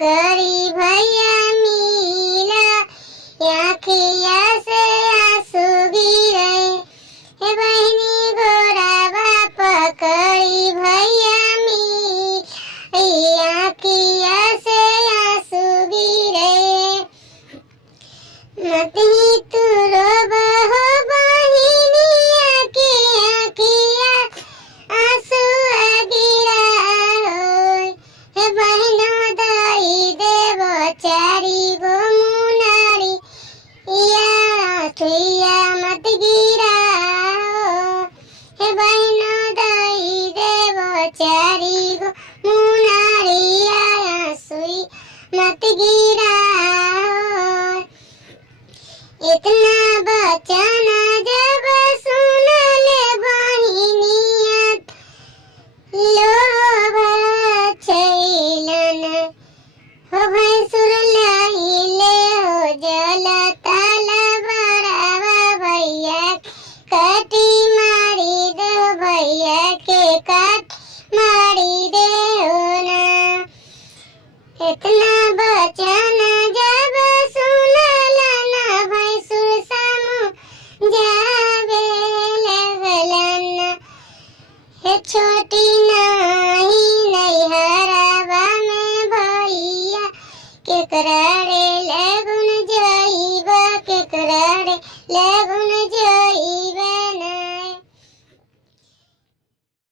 पकड़ी भैया मिला, आँखिया से आंसू गिरे। हे बहनी घोड़ावा पकड़ी भैया मिला, आँखिया से आंसू गिरे। मत ही तू रोबा हो बहिनिया की आँखिया आंसू गिरा होय। हे बहनो दई देवो चारी गो मुनारी, या ठुइया मत गिरा हो। हे बहनो दई देवो चारी गो मुनारी, या सुई मत गिरा हो। इतना बचना जब सुन ले बहिनिया, लोभ छैलन हो भैंसुर लहिले हो जल ताला बरावा भैया काटी मारी दे भैया के काट मारी दे हो ना। इतना बचना जब सुनला ना भैंसुर सामू जावे लगलन। हे छोटी नाही नैहरावा में भैया, केकरा रे लगुन जाइबा केकरा रे लगुन जाइबा।